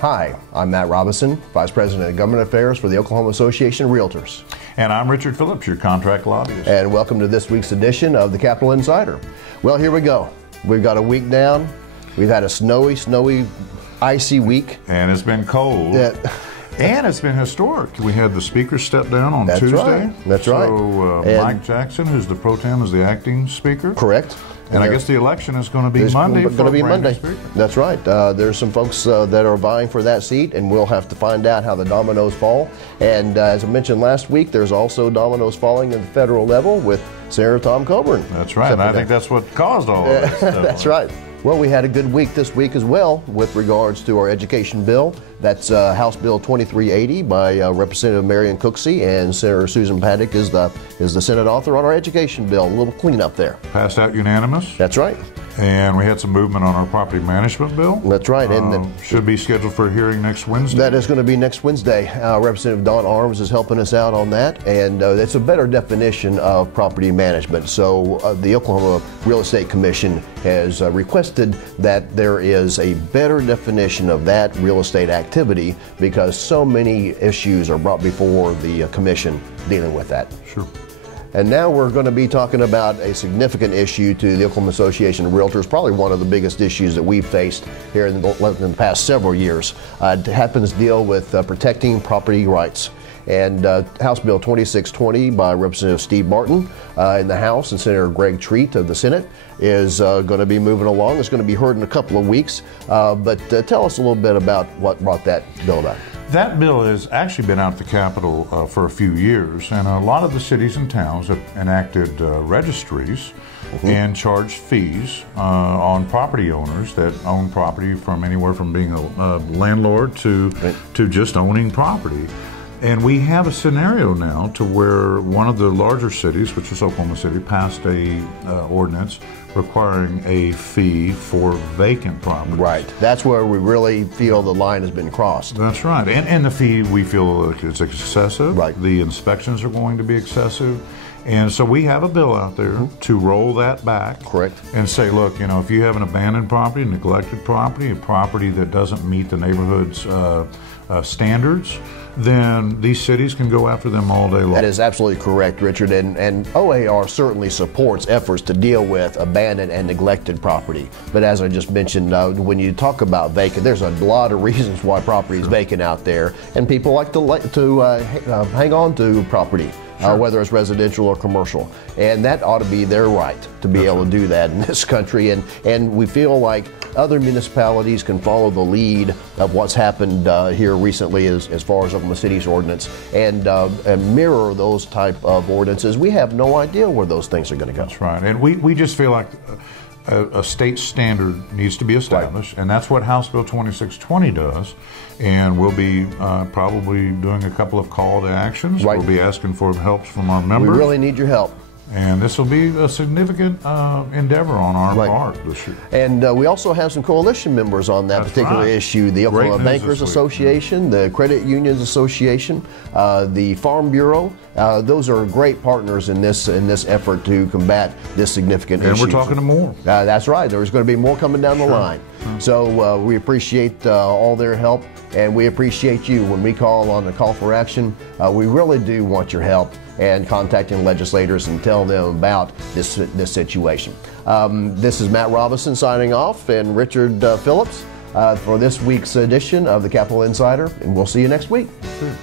Hi, I'm Matt Robison, Vice President of Government Affairs for the Oklahoma Association of Realtors. And I'm Richard Phillips, your contract lobbyist. And welcome to this week's edition of the Capitol Insider. Well, here we go. We've got a week down. We've had a snowy, icy week. And it's been cold. And it's been historic. We had the speaker step down on Tuesday. Right. That's right. So Mike Jackson, who's the pro tem, is the acting speaker. Correct. And I guess the election is going to be Monday. That's right. There's some folks that are vying for that seat, and we'll have to find out how the dominoes fall. And as I mentioned last week, there's also dominoes falling at the federal level with Senator Tom Coburn. That's right. And I think that's what caused all of this stuff. That's right. Well, we had a good week this week as well with regards to our education bill. That's House Bill 2380 by Representative Marion Cooksey, and Senator Susan Paddock is the Senate author on our education bill. A little cleanup there. Passed out unanimous. That's right. And we had some movement on our property management bill. That's right. And should be scheduled for a hearing next Wednesday. That is going to be next Wednesday. Representative Don Arms is helping us out on that, and it's a better definition of property management. So the Oklahoma Real Estate Commission has requested that there is a better definition of that real estate activity because so many issues are brought before the commission dealing with that. Sure. And now we're going to be talking about a significant issue to the Oklahoma Association of Realtors, probably one of the biggest issues that we've faced here in the past several years. It happens to deal with protecting property rights. And House Bill 2620 by Representative Steve Martin in the House and Senator Greg Treat of the Senate is going to be moving along. It's going to be heard in a couple of weeks. But tell us a little bit about what brought that bill about. That bill has actually been out at the Capitol for a few years, and a lot of the cities and towns have enacted registries and charged fees on property owners that own property from anywhere from being a landlord to just owning property. And we have a scenario now to where one of the larger cities, which is Oklahoma City, passed a ordinance requiring a fee for vacant properties. Right. That's where we really feel the line has been crossed. That's right. And the fee, we feel it's excessive. Right. The inspections are going to be excessive. And so we have a bill out there to roll that back. Correct. And say, look, you know, if you have an abandoned property, neglected property, a property that doesn't meet the neighborhood's standards, then these cities can go after them all day long. That is absolutely correct, Richard. And OAR certainly supports efforts to deal with abandoned and neglected property. But as I just mentioned, when you talk about vacant, there's a lot of reasons why property is vacant out there, and people like to hang on to property. Whether it's residential or commercial. And that ought to be their right to be able to do that in this country. And we feel like other municipalities can follow the lead of what's happened here recently as far as Oklahoma City's ordinance and mirror those type of ordinances. We have no idea where those things are going to go. That's right. And we just feel like a state standard needs to be established, and that's what House Bill 2620 does. And we'll be probably doing a couple of call to actions. We'll be asking for help from our members. We really need your help. And this will be a significant endeavor on our part this year. And we also have some coalition members on that particular issue. The Oklahoma Bankers Association, the Credit Unions Association, the Farm Bureau. Those are great partners in this effort to combat this significant issue. And we're talking to more. That's right. There's going to be more coming down the line. So we appreciate all their help, and we appreciate you. When we call on the call for action, we really do want your help and contacting legislators and tell them about this situation. This is Matt Robison signing off, and Richard Phillips for this week's edition of the Capitol Insider, and we'll see you next week. Sure.